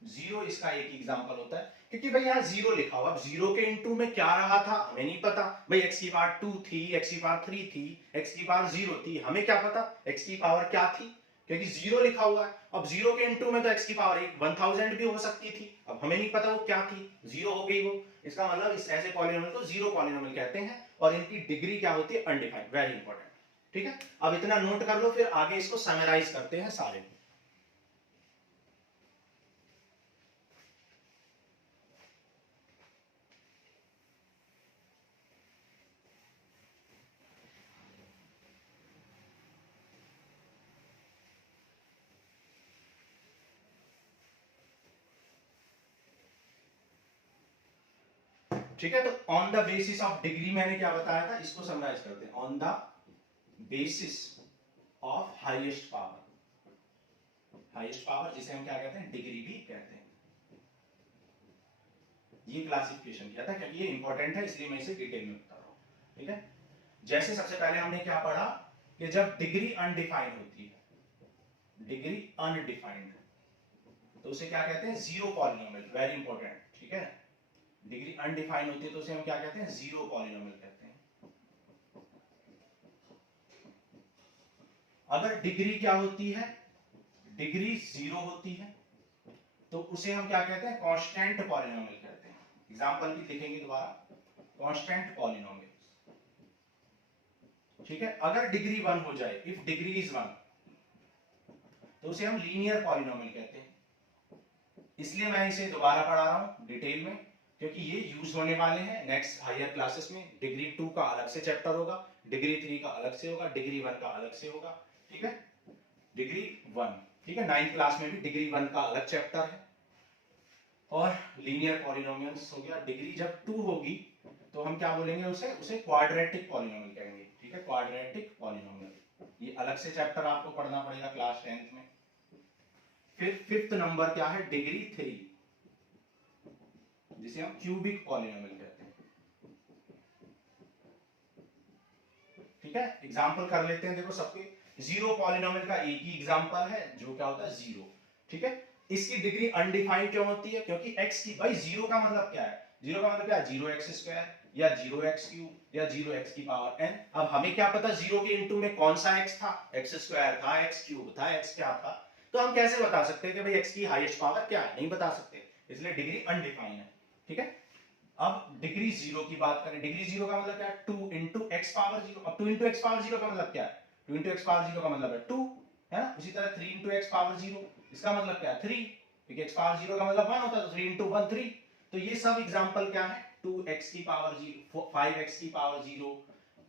जीरो इसका एक ही एग्जांपल होता है, क्योंकि भाई यहाँ जीरो लिखा हुआ, अब जीरो के इनटू में क्या रहा था हमें नहीं पता, भाई x की पावर 2 थी, x की पावर 3 थी, x की पावर 0 थी, हमें क्या पता x की पावर क्या थी, क्योंकि जीरो लिखा हुआ है। अब जीरो के इनटू में तो x की पावर 1000 भी हो सकती थी, अब हमें नहीं पता वो क्या थी, जीरो हो गई वो, इसका मतलब इस ऐसे पॉलिनोमियल को जीरो पॉलिनोमियल कहते हैं, और इनकी डिग्री क्या होती है, अनडिफाइंड, वेरी इंपॉर्टेंट, ठीक है। अब इतना नोट कर लो, फिर आगे इसको समराइज करते हैं सारे। ठीक है, तो on the basis of degree मैंने क्या बताया था, इसको समराइज करते हैं। On the basis of highest power जिसे हम क्या कहते हैं, डिग्री भी कहते हैं। ये क्लासिफिकेशन किया था क्योंकि ये इंपॉर्टेंट है, इसलिए मैं इसे डिटेल में बता रहा हूं। ठीक है, जैसे सबसे पहले हमने क्या पढ़ा कि जब डिग्री अनडिफाइंड होती है, डिग्री अनडिफाइंड, तो उसे क्या कहते हैं, जीरो पॉलिनोमियल। Very important. ठीक है, डिग्री अनडिफाइंड होती है तो उसे हम क्या कहते हैं, जीरो पॉलिनोमियल कहते हैं। अगर डिग्री क्या होती है, डिग्री जीरो होती है तो उसे हम क्या कहते हैं, कांस्टेंट पॉलिनोमियल कहते हैं। एग्जांपल भी लिखेंगे दोबारा, कांस्टेंट पॉलिनोमियल। ठीक है, अगर डिग्री 1 हो जाए, इफ डिग्री इज 1, तो उसे हम लीनियर पॉलिनोमियल कहते हैं। इसलिए मैं इसे दोबारा पढ़ा रहा हूं डिटेल में, क्योंकि ये यूज होने वाले हैं नेक्स्ट हायर क्लासेस में। डिग्री 2 का अलग से चैप्टर होगा, डिग्री 3 का अलग से होगा, डिग्री 1 का अलग से होगा। ठीक है, डिग्री 1, ठीक है, 9th क्लास में भी डिग्री 1 का अलग चैप्टर है। और लीनियर पॉलिनोमियल्स हो गया। डिग्री जब 2 होगी तो हम क्या बोलेंगे, उसे क्वाड्रेटिक पॉलिनोमियल कहेंगे। ठीक है, क्वाड्रेटिक पॉलिनोमियल, ये अलग से चैप्टर आपको पढ़ना पड़ेगा क्लास 10th में। फिर 5th नंबर क्या है, डिग्री 3, जिसे हम क्यूबिक पॉलिनोमियल कहते हैं। ठीक है, एग्जांपल कर लेते हैं। देखो सबके जीरो पॉलिनोमियल का एक ही एग्जांपल है, जो क्या होता है, जीरो। ठीक है, इसकी डिग्री अनडिफाइंड क्यों होती है, क्योंकि x की, भाई जीरो का मतलब क्या है, जीरो का मतलब क्या है, 0x² या 0x³ या 0x की पावर n। अब हमें क्या पता जीरो के इनटू में कौन सा x था, x² था, x³ था, x क्या था, तो हम कैसे बता सकते हैं कि भाई x की हाईएस्ट पावर क्या है, नहीं बता सकते, इसलिए डिग्री अनडिफाइंड है। ठीक है, अब डिग्री जीरो की बात करें, डिग्री जीरो का मतलब क्या है, 2 इंटू एक्स पावर जीरो। अब 2 इंटू एक्स पावर जीरो का मतलब क्या है, 2 इंटू एक्स पावर जीरो का मतलब है 2, है ना। उसी तरह 3 इंटू एक्स पावर जीरो, इसका मतलब क्या है, 3, क्योंकि एक्स पावर जीरो का मतलब 1 होता है, तो 3 इंटू 1 3। तो ये सब एग्जांपल क्या है, 2x की पावर जीरो, 5x की पावर जीरो,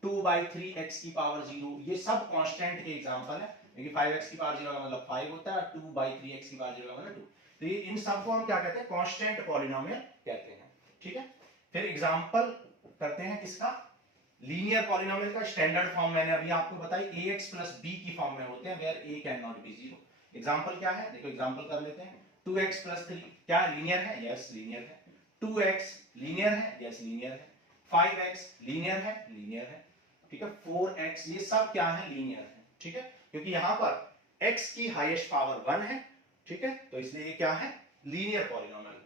2/3x की पावर जीरो, ये सब कांस्टेंट के एग्जांपल है, क्योंकि 5x की पावर जीरो का मतलब 5 होता है, 2/3x की पावर जीरो का मतलब 2। तो ये इन सब को हम क्या कहते हैं, कांस्टेंट पॉलिनोमियल कहते हैं। ठीक है, फिर एग्जांपल करते हैं किसका, लीनियर पॉलिनोमियल का। स्टैंडर्ड फॉर्म मैंने अभी आपको बताई, ax प्लस b की फॉर्म में होते हैं, where a can not be zero. Example क्या है, देखो एग्जांपल कर लेते हैं। 2x प्लस 3 क्या लीनियर है, यस लीनियर है। 2x लीनियर है, यस लीनियर है। 5x लीनियर है, लीनियर है। ठीक है, 4x, ये सब क्या है, लीनियर है। ठीक है, क्योंकि यहां पर x की हाईएस्ट पावर 1 है। ठीक है, तो इसलिए ये क्या है, लीनियर पॉलिनोमियल।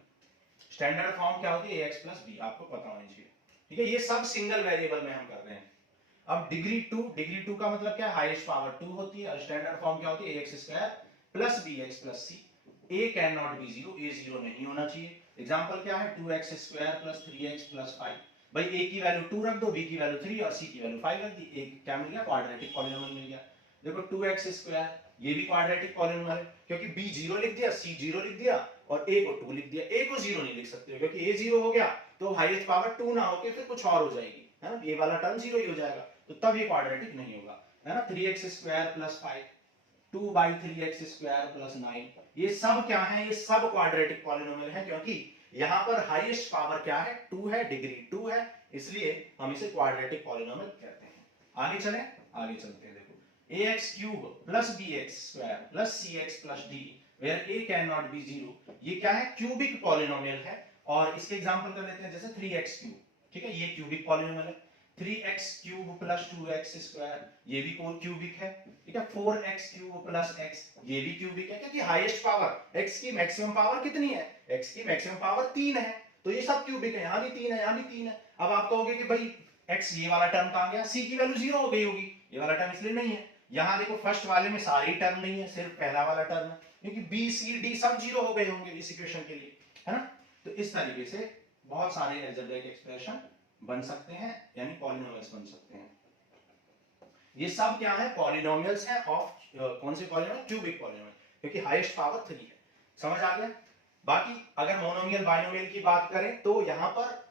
स्टैंडर्ड फॉर्म क्या होती है, ax प्लस b, आपको पता होनी चाहिए। ठीक है, ये सब सिंगल वेरिएबल में हम कर रहे हैं। अब डिग्री 2 का मतलब क्या है, हाईएस्ट पावर 2 होती है, और स्टैंडर्ड फॉर्म क्या होती है, ax² plus bx plus c। a can not be zero, a zero नहीं होना चाहिए। एग्जांपल क्या है, 2x² प्लस 3x प्लस 5। भाई a की वैल्यू 2 रख दो, b की वैल्यू 3 और c की वैल्यू 5 रख दी, एक क्या मिल गया, क्वाड्रेटिक पॉलिनोमियल मिल गया। देखो 2x², ये भी क्वाड्रेटिक पॉलिनोमियल है, क्योंकि b जीरो लिख दिया, c जीरो लिख दिया और a को 2 लिख दिया। a को जीरो नहीं लिख सकते, क्योंकि a जीरो हो गया तो हाईएस्ट पावर 2 ना होके फिर कुछ और हो जाएगी, है ना, ये वाला टर्म जीरो ही हो जाएगा, तो तब ये क्वाड्रेटिक नहीं होगा, है ना। 3x² प्लस 5, 2/3x² प्लस 9, ये सब क्या है, ये सब क्वाड्रेटिक पॉलिनोमियल है, क्योंकि यहां पर हाईएस्ट पावर क्या है, 2 है, डिग्री 2 है, इसलिए हम इसे क्वाड्रेटिक पॉलिनोमियल कहते हैं। आगे चलें, आगे चलते हैं। देखो ax³ plus bx² plus cx plus d where a cannot be 0, ये क्या है, क्यूबिक पॉलिनोमियल है। और इसके एग्जांपल कर लेते हैं, जैसे 3x³, ठीक है, ये क्यूबिक पॉलिनोमियल है। 3x³ प्लस 2x², ये भी क्यूबिक है। ठीक है, 4x³ प्लस x, ये भी क्यूबिक है, क्योंकि हाईएस्ट पावर x की मैक्सिमम पावर कितनी है, x की मैक्सिमम पावर 3 है, तो ये सब क्यूबिक है। यहां भी 3 है, यहां भी 3 है। अब आप कहोगे कि भाई x, ये वाला टर्म कहां गया, c की वैल्यू 0 हो गई होगी, ये वाला टर्म इसलिए नहीं है। यहां देखो फर्स्ट वाले में सारी टर्म नहीं है, सिर्फ पहला वाला टर्म है, क्योंकि b c d सब 0 हो गए होंगे इस इक्वेशन के लिए, है ना। तो इस तरीके से बहुत सारे अलजेब्रिक एक्सप्रेशन बन सकते हैं, यानी पॉलिनोमियल्स बन सकते हैं। ये सब क्या है, पॉलिनोमियल्स हैं ऑफ कौन से पॉलिनोमियल, क्यूबिक पॉलिनोमियल, क्योंकि हाईएस्ट पावर 3 है। समझ आ गया। बाकी अगर मोनोमियल बाइनोमियल की बात करें तो यहां पर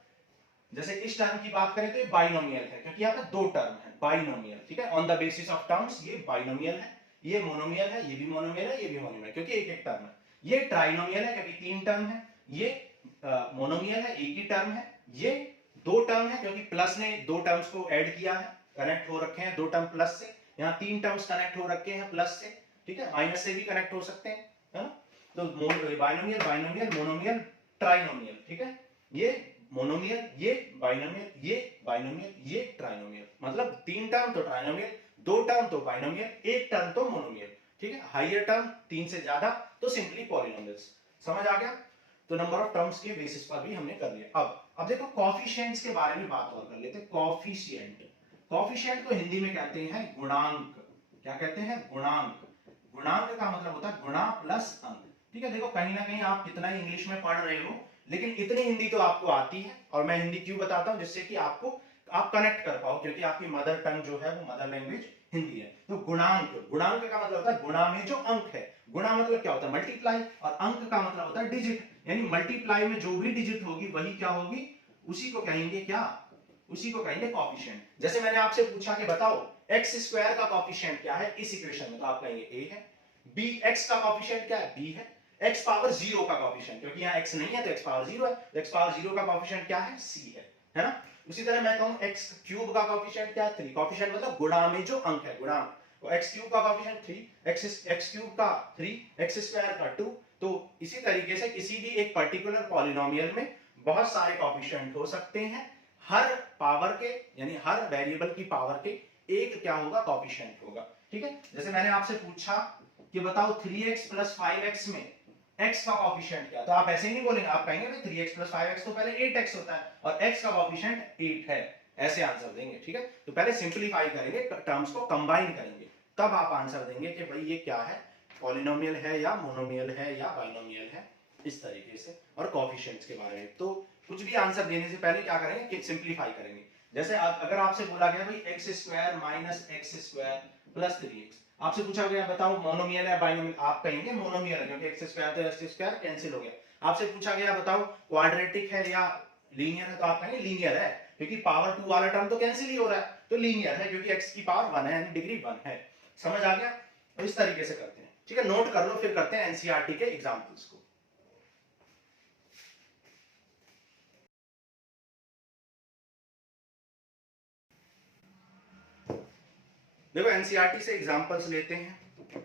जैसे इस टर्म की बात करें तो ये बाइनोमियल है, क्योंकि यहाँ पे दो टर्म है, बाइनोमियल। ठीक है, on the basis of terms ये बाइनोमियल है, ये मोनोमियल है, ये भी मोनोमियल है, ये भी मोनोमियल है, क्योंकि एक एक टर्म है। ये ट्राइनोमियल है, क्योंकि 3 टर्म है। ये मोनोमियल है, एक ही टर्म है। ये दो टर्म है क्योंकि प्लस ने दो टर्म्स को ऐड किया है, कनेक्ट हो रखे हैं दो टर्म प्लस से, यहाँ तीन टर्म्स कनेक्ट हो रखे हैं प्लस से, ठीक है, माइनस से भी कनेक्ट हो सकते हैं, है ना। तो बाइनोमियल, बाइनोमियल, मोनोमियल, ट्राइनोमियल, ठीक है, ये मोनोमियल, ये बाइनोमियल, ये बाइनोमियल, ये ट्राइनोमियल, मतलब तीन टर्म तो ट्राइनोमियल, दो टर्म तो बाइनोमियल, एक टर्म तो मोनोमियल, ठीक है। हायर टर्म तीन से ज्यादा तो सिंपली पॉलिनोमियल्स। समझ आ गया। तो नंबर ऑफ टर्म्स के बेसिस पर भी हमने कर लिया। अब देखो कोएफिशिएंट्स के बारे में बात और कर लेते हैं। कोएफिशिएंट, कोएफिशिएंट को हिंदी में कहते हैं गुणांक। क्या कहते हैं? गुणांक। गुणांक का मतलब होता है गुणा प्लस अंक, ठीक है। देखो कहीं ना कहीं आप कितना ही इंग्लिश में पढ़ रहे हो, लेकिन इतनी हिंदी तो आपको आती है, और मैं हिंदी क्यों बताता हूं, जिससे कि आपको आप कनेक्ट कर पाओ, क्योंकि आपकी मदर टंग जो है वो मदर लैंग्वेज हिंदी है। तो गुणांक, गुणांक का मतलब होता है गुणा में जो अंक है। गुणा मतलब क्या होता है? मल्टीप्लाई, और अंक का मतलब होता है डिजिट, यानी मल्टीप्लाई में जो भी डिजिट होगी वही क्या होगी, उसी को कहेंगे क्या, उसी को कहेंगे कोएफिशिएंट। जैसे मैंने आपसे पूछा कि बताओ x स्क्वायर का कोएफिशिएंट क्या है इस इक्वेशन में, तो आप कहेंगे a है। b x का कोएफिशिएंट क्या है? b है। x पावर 0 का कोएफिशिएंट, क्योंकि यहाँ x नहीं है तो x पावर 0 है, तो x पावर 0 का कोएफिशिएंट क्या है? c है ना। उसी तरह मैं कहूं x क्यूब का कोएफिशिएंट क्या है? 3। कोएफिशिएंट मतलब गुणा में जो अंक है, गुणांक। तो x क्यूब का कोएफिशिएंट 3, x क्यूब का 3, x स्क्वायर का 2। तो इसी तरीके से किसी भी एक पर्टिकुलर पॉलिनोमियल में बहुत सारे कोएफिशिएंट हो सकते हैं, हर पावर के, यानी हर वेरिएबल की पावर के एक क्या होगा? कोएफिशिएंट होगा, ठीक है। जैसे मैंने आपसे पूछा कि बताओ 3x प्लस 5x में x का कोएफिशिएंट क्या, तो आप ऐसे ही नहीं बोलेंगे, आप कहेंगे भाई 3x प्लस 5x तो पहले 8x होता है और x का कोएफिशिएंट 8 है, ऐसे आंसर देंगे, ठीक है। तो पहले सिंपलीफाई करेंगे, टर्म्स को कंबाइन करेंगे, तब आप आंसर देंगे कि भाई ये क्या है, पॉलिनोमियल है या मोनोमियल है या बाइनोमियल है, इस तरीके से। और कोएफिशिएंट्स के बारे में तो कुछ भी आंसर देने से पहले क्या करेंगे कि सिंपलीफाई करेंगे। जैसे अगर आपसे बोला गया भाई x square minus x square plus 3x, आपसे पूछा गया बताओ मोनोमियल है बाइनोमियल, आप कहेंगे मोनोमियल है, क्योंकि x स्क्वायर तो x स्क्वायर कैंसिल हो गया। आपसे पूछा गया बताओ क्वाड्रेटिक है या लीनियर है, तो आप कहेंगे लीनियर है, क्योंकि पावर 2 वाला टर्म तो कैंसिल ही हो रहा है, तो लीनियर है, क्योंकि x की पावर 1 है, यानी डिग्री 1 है। समझ आ गया। तो इस तरीके से करते हैं, ठीक है। नोट कर लो, फिर करते हैं एनसीईआरटी के एग्जांपल्स को। देखो एनसीईआरटी से एग्जांपल्स लेते हैं।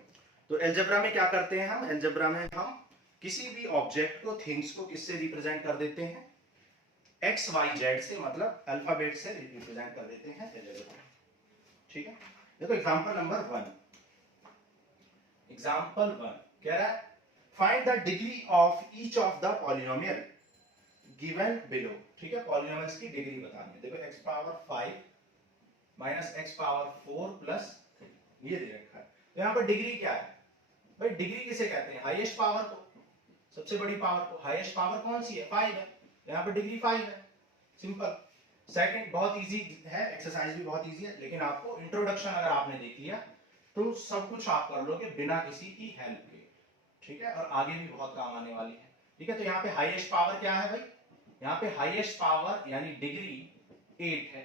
तो अलजेब्रा में क्या करते हैं हम? अलजेब्रा में हम किसी भी ऑब्जेक्ट को, थिंग्स को किससे रिप्रेजेंट कर देते हैं? एक्स वाई जेड से, मतलब अल्फाबेट से रिप्रेजेंट कर देते हैं अलजेब्रा, ठीक है। देखो एग्जांपल नंबर 1, एग्जांपल 1 कह रहा है find the degree of each of the polynomial given below, ठीक है। पॉलिनोमियल्स की डिग्री बतानी है। देखो x power 5 minus x power 4 plus 3, ये दे रखा है। तो यहाँ पर डिग्री क्या है भाई? डिग्री किसे कहते हैं? हाईएस्ट पावर को, सबसे बड़ी पावर को। हाईएस्ट पावर कौन सी है? 5 है, यहाँ पर डिग्री 5 है, सिंपल। सेकंड बहुत इजी है, एक्सरसाइज भी बहुत इजी है, लेकिन आपको इंट्रोडक्शन अगर आपने देख लिया तो सब कुछ आप कर लोगे बिना किसी की हेल्प के, ठीक है, और आगे भी बहुत काम आने वाली है, ठीक है। तो यहाँ पे हाईएस्ट पावर क्या है भाई? यहाँ पे हाईएस्ट पावर यानी डिग्री 8 है,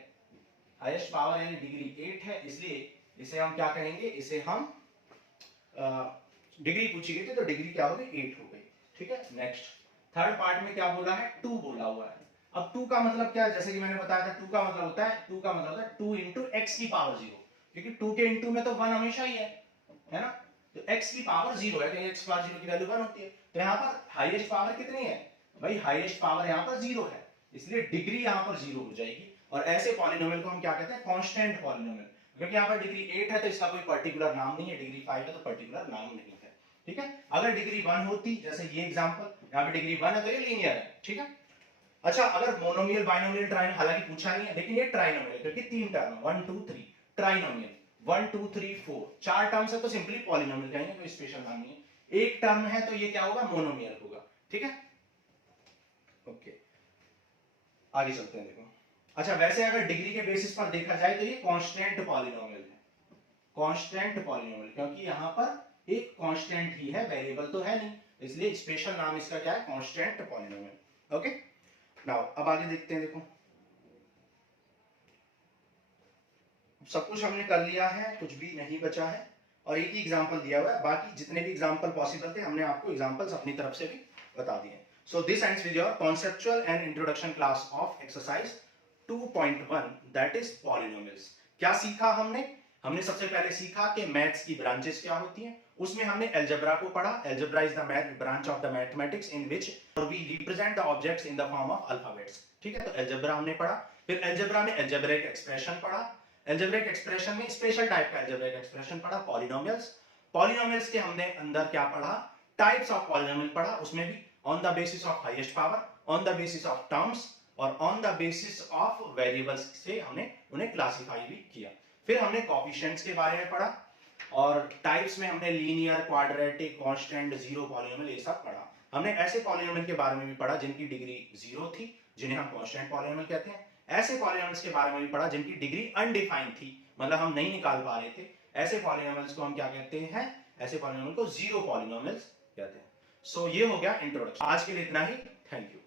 हाईएस्ट पावर यानी डिग्री 8 है, इसलिए इसे हम क्या कहेंगे? इसे हम डिग्री पूछी गई थी तो डिग्री क्या हो गई? 8 हो गई, ठीक है। नेक्स्ट थर्ड पार्ट में क्या बोला है? 2 बोला हुआ है। अब 2 का मतलब क्या है? जैसे कि मैंने बताया था 2 का मतलब होता है, 2 का मतलब होता है 2 इंटू एक्स की पावर 0, क्योंकि 2 के इंटू में तो 1 हमेशा ही है ना। तो x की पावर 0 है, तो x पावर 0 की वैल्यू 1 होती है। तो यहाँ पर हाईएस्ट पावर कितनी है भाई? हाईएस्ट पावर यहाँ पर 0 है, इसलिए डिग्री यहाँ पर 0 हो जाएगी। और ऐसे पॉलिनोमियल को हम क्या कहते हैं? कांस्टेंट पॉलिनोमियल, क्योंकि यहाँ पर डिग्री 8 है तो इसका कोई पर्टिकुलर नाम नहीं है, डिग्री 5 है तो पर्टिकुलर नाम नहीं है, ठीक है। अगर डिग्री 1 होती, जैसे ये एग्जांपल, यहाँ पे डिग्री 1 है तो ये लीनियर है, ठीक है। अच्छा अगर मोनोमियल, बाइनोमियल, ट्राइनोमियल, हालांकि पूछा नहीं है, लेकिन ये ट्राइनोमियल, क्योंकि 3 टर्म 1 2 3, ट्राइनोमियल 1 2 3 4, 4 टर्म्स है तो सिंपली पॉलिनोमियल कहेंगे, कोई स्पेशल नाम नहीं है। एक टर्म है तो ये क्या होगा? मोनोमियल होगा, ठीक है। ओके आगे चलते हैं। देखो अच्छा, वैसे अगर डिग्री के बेसिस पर देखा जाए तो ये कांस्टेंट पॉलिनोमियल है, कांस्टेंट पॉलिनोमियल, क्योंकि यहां पर एक कांस्टेंट ही है, वेरिएबल तो है नहीं, इसलिए स्पेशल नाम इसका क्या है? Constant polynomial. ओके नाउ अब आगे देखते हैं। देखो सब कुछ हमने कर लिया है, कुछ भी नहीं बचा है, और एक ही एग्जांपल दिया हुआ है, बाकी जितने भी एग्जांपल पॉसिबल थे हमने आपको एग्जांपल्स अपनी तरफ से भी बता दिए। So this ends with your conceptual and introduction class of exercise 2.1 that is polynomials. क्या सीखा हमने? हमने सबसे पहले सीखा कि मैथ्स की ब्रांचेस क्या होती हैं. उसमें हमने अलजेब्रा को पढ़ा. Algebra is the branch of the mathematics in which we represent the objects in the form of alphabets. ठीक है, तो अलजेब्रा हमने पढ़ा. फिर अलजेब्रा में अलजेब्रिक एक्सप्रेशन पढ़ा. अलजेब्रिक एक्सप्रेशन में स्पेशल टाइप का अलजेब्रिक एक्सप्रेशन पढ़ा, पॉलिनोमियल्स. पॉलिनोमियल्स के हमने अंदर क्या पढ़ा? टाइप्स ऑफ पॉलिनोमियल पढ़ा. उसमें भी on the basis of highest power, on the basis of terms और on the basis of variables से हमने उन्हें क्लासिफाई भी किया. फिर हमने कोएफिशिएंट्स के बारे में पढ़ा और टाइप्स में हमने linear, quadratic, constant, zero polynomial ये सब पढ़ा. हमने ऐसे पॉलिनोमियल के बारे में भी पढ़ा जिनकी डिग्री जीरो थी, जिन्हें हम कांस्टेंट पॉलिनोमियल कहते हैं. ऐसे पॉलिनोमियल्स के बारे में भी पढ़ा जिनकी डिग्री अनडिफाइंड थी, मतलब हम नहीं निकाल पा रहे थे. ऐसे पॉलिनोमियल्स को हम क्या कहते हैं? ऐसे पॉलिनोमियल को जीरो पॉलिनोमियल्स कहते हैं. सो ये हो गया इंट्रोडक्शन. आज के लिए इतना ही. Thank you.